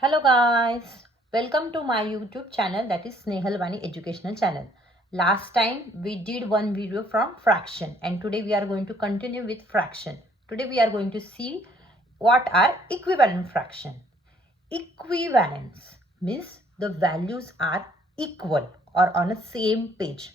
Hello guys, welcome to my YouTube channel, that is Snehal Vani Educational Channel. Last time we did one video from fraction and today we are going to continue with fraction. Today we are going to see what are equivalent fraction. Equivalence means the values are equal or on a same page.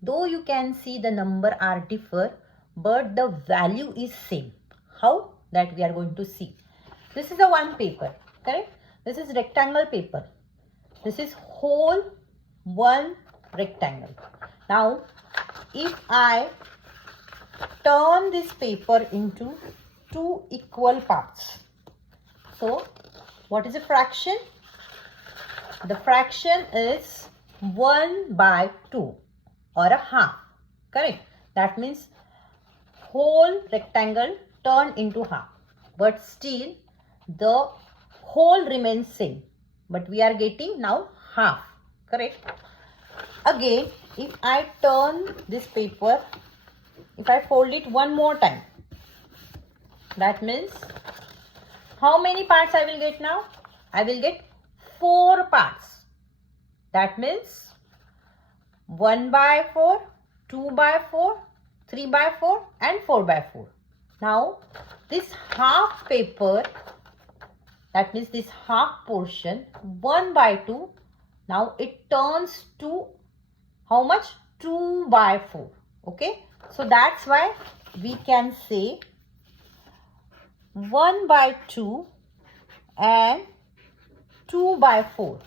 Though you can see the number are differ but the value is same. How? That we are going to see. This is a one paper, correct? This is rectangle paper. This is whole one rectangle. Now, if I turn this paper into two equal parts, so what is a fraction? The fraction is 1 by 2 or a half, correct? That means whole rectangle turn into half, but still the whole remains same, but we are getting now half, correct? Again, if I turn this paper, if I fold it one more time, that means how many parts I will get now? I will get 4 parts. That means 1 by 4, 2 by 4, 3 by 4 and 4 by 4. Now this half paper, that means this half portion 1 by 2, now it turns to how much? 2 by 4. Okay, so that's why we can say 1 by 2 and 2 by 4.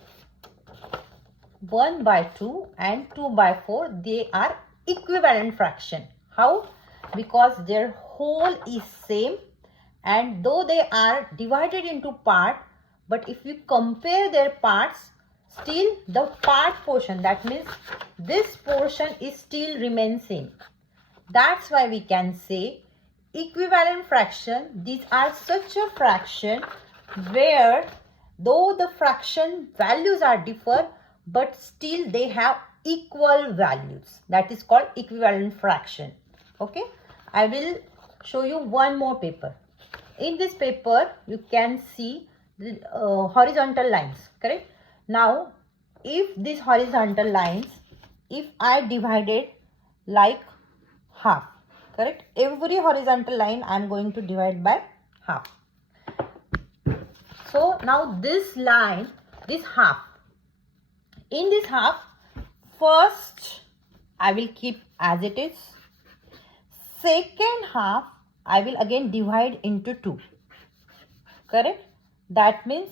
1 by 2 and 2 by 4, they are equivalent fraction. How? Because their whole is same, and though they are divided into part, but if you compare their parts, still the part portion, that means this portion is still remains same. That's why we can say equivalent fraction. These are such a fraction where though the fraction values are differ, but still they have equal values. That is called equivalent fraction. Okay, I will show you one more paper. In this paper, you can see the horizontal lines, correct? Now, if these horizontal lines, if I divided like half, correct? Every horizontal line I am going to divide by half. So, now this line, this half, in this half, first I will keep as it is. Second half, I will again divide into 2, correct? That means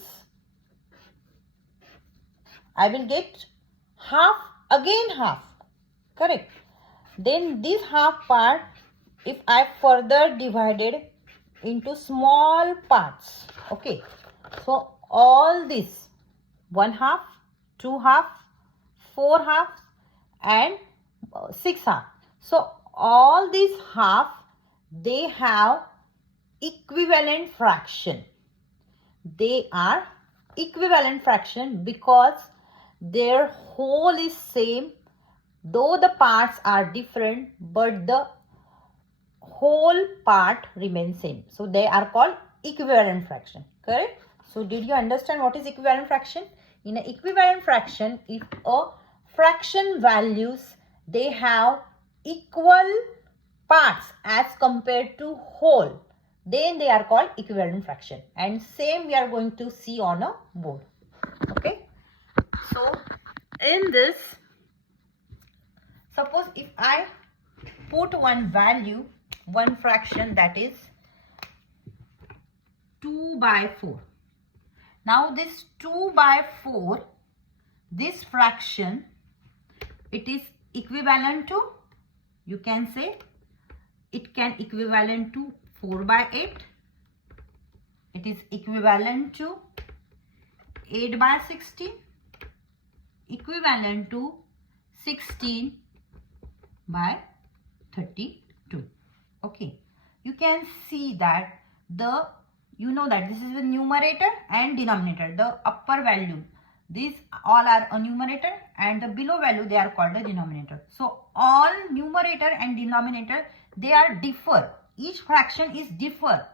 I will get half, again half, correct? Then this half part, if I further divided into small parts, okay? So all this 1 half, 2 half, 4 halves and 6 half. So all these half, they have equivalent fraction. They are equivalent fraction because their whole is same, though the parts are different, but the whole part remains same. So they are called equivalent fraction, correct? So did you understand what is equivalent fraction? In an equivalent fraction, if a fraction values, they have equal parts as compared to whole, then they are called equivalent fraction. And same we are going to see on a board. Okay, so in this, suppose if I put one value, one fraction, that is 2 by 4. Now this 2 by 4, this fraction, it is equivalent to, you can say, it can equivalent to 4 by 8. It is equivalent to 8 by 16. Equivalent to 16 by 32. Okay. You can see that you know that this is the numerator and denominator, the upper value. These all are a numerator and the below value, they are called a denominator. So all numerator and denominator, they are differ. Each fraction is differ,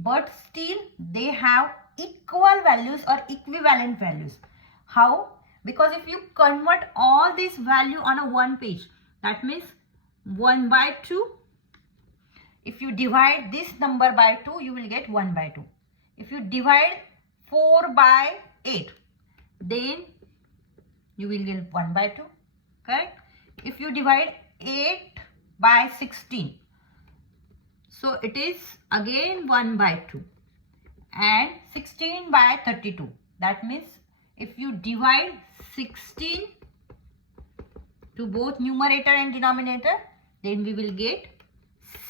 but still they have equal values or equivalent values. How? Because if you convert all this value on a one page, that means 1 by 2. If you divide this number by 2, you will get 1 by 2. If you divide 4 by 8, then you will get 1 by 2. Correct? If you divide 8 by 16, so it is again 1 by 2. And 16 by 32. That means if you divide 16 to both numerator and denominator, then we will get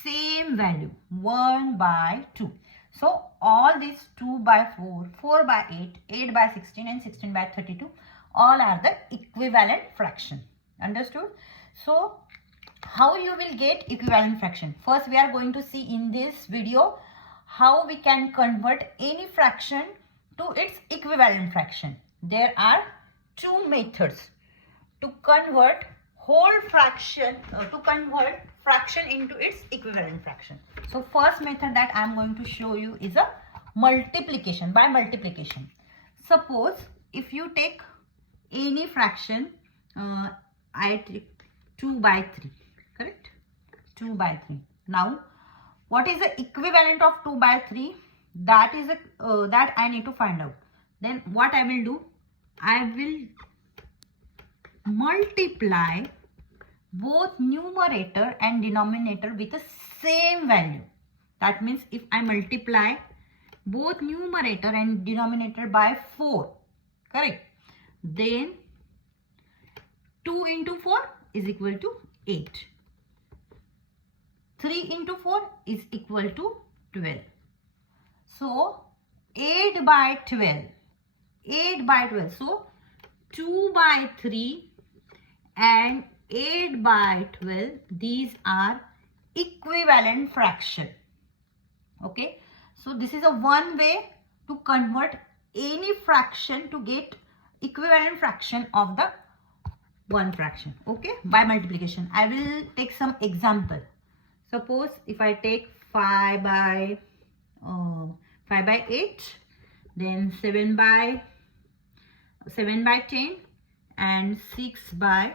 same value, 1 by 2. So all these 2 by 4, 4 by 8, 8 by 16 and 16 by 32, all are the equivalent fraction. Understood? So how you will get equivalent fraction? First we are going to see in this video how we can convert any fraction to its equivalent fraction. There are two methods to convert whole fraction, to convert fraction into its equivalent fraction. So first method that I am going to show you is a multiplication, by multiplication. Suppose if you take any fraction, I take 2 by 3, correct? 2 by 3. Now what is the equivalent of 2 by 3? That is that I need to find out. Then what I will do? I will multiply both numerator and denominator with the same value. That means if I multiply both numerator and denominator by 4, correct? Then 2 into 4 is equal to 8. 3 into 4 is equal to 12. So 8 by 12. 8 by 12. So 2 by 3 and 8 by 12. These are equivalent fraction. Okay. So this is a one way to convert any fraction to get equivalent fraction of the one fraction. Okay. By multiplication. I will take some example. Suppose if I take 5 by 8, then 7 by 10 and 6 by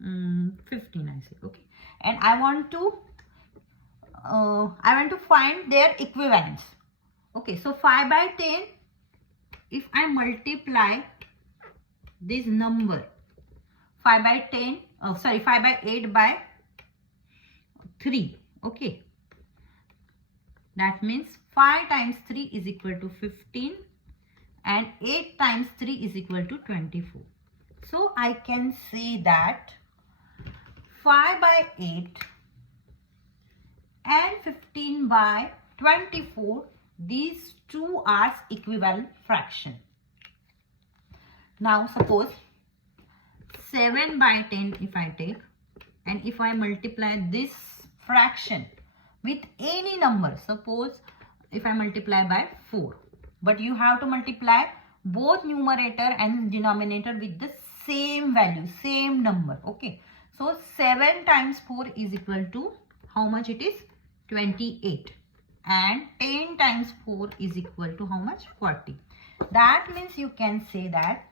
15, I say. Okay, and I want to find their equivalence. Okay, so 5 by 10, if I multiply this number 5 by 8 by 3, okay, that means 5 times 3 is equal to 15 and 8 times 3 is equal to 24. So I can say that 5 by 8 and 15 by 24, these two are equivalent fraction. Now suppose 7 by 10 if I take, and if I multiply this fraction with any number, suppose if I multiply by 4, but you have to multiply both numerator and denominator with the same value, same number. Okay, so 7 times 4 is equal to how much it is? 28, and 10 times 4 is equal to how much? 40. That means you can say that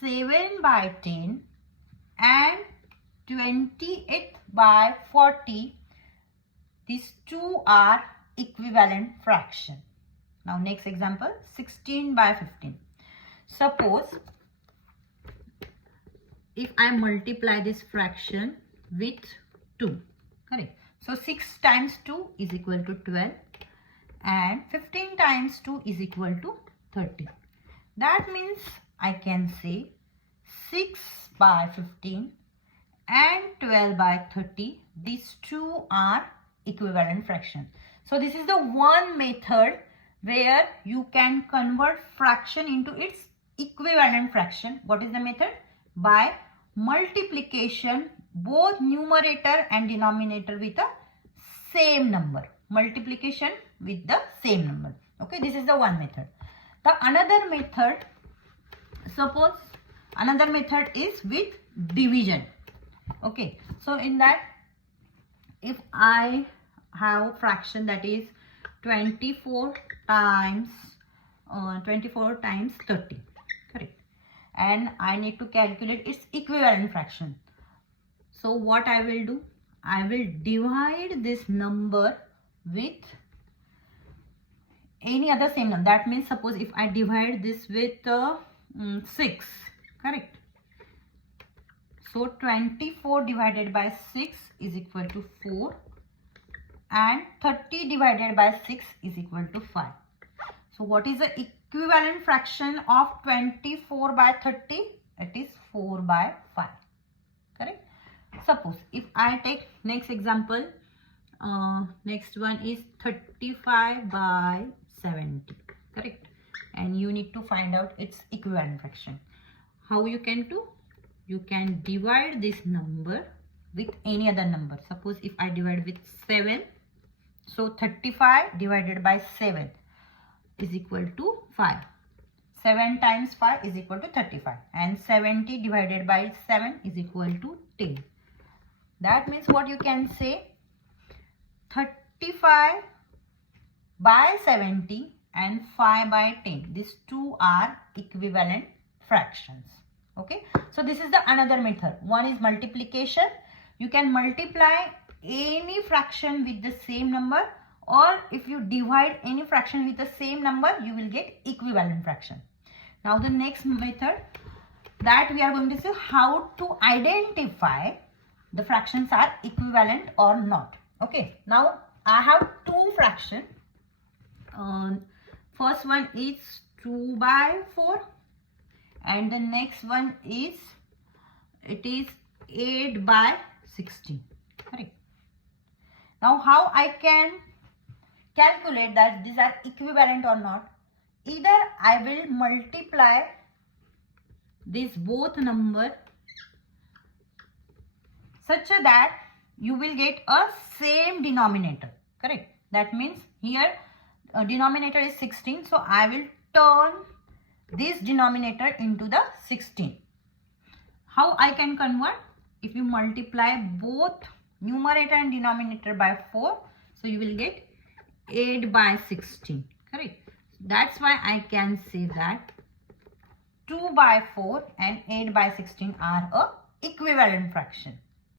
7 by 10 and 28 by 40, these two are equivalent fraction. Now next example, 16 by 15. Suppose if I multiply this fraction with 2, correct? So 6 times 2 is equal to 12 and 15 times 2 is equal to 30. That means I can say 6 by 15 and 12 by 30, these two are equivalent fraction. So this is the one method where you can convert fraction into its equivalent fraction. What is the method? By multiplication both numerator and denominator with the same number. Multiplication with the same number. Okay, this is the one method. The another method, suppose another method is with division. Okay, so in that, if I have fraction that is 24 times 24 times 30, correct, and I need to calculate its equivalent fraction. So what I will do, I will divide this number with any other same number. That means suppose if I divide this with 6, correct, so 24 divided by 6 is equal to 4 and 30 divided by 6 is equal to 5. So what is the equivalent fraction of 24 by 30? It is 4 by 5, correct. Suppose if I take next example, next one is 35 by 70, correct, and you need to find out its equivalent fraction. How you can do? You can divide this number with any other number. Suppose if I divide with 7, so 35 divided by 7 is equal to 5. 7 times 5 is equal to 35, and 70 divided by 7 is equal to 10. That means what you can say, 35 by 70 and 5 by 10. These two are equivalent fractions. Okay. So this is the another method. One is multiplication. You can multiply any fraction with the same number, or if you divide any fraction with the same number, you will get equivalent fraction. Now the next method that we are going to see how to identify the fractions are equivalent or not. Okay, now I have two fractions. First one is 2 by 4 and the next one is, it is 8 by 16, correct. Now how I can calculate that these are equivalent or not? Either I will multiply these both number such that you will get a same denominator, correct. That means here denominator is 16, so I will turn this denominator into the 16. How I can convert? If you multiply both numerator and denominator by 4, so you will get 8 by 16, correct. That's why I can say that 2 by 4 and 8 by 16 are a equivalent fraction.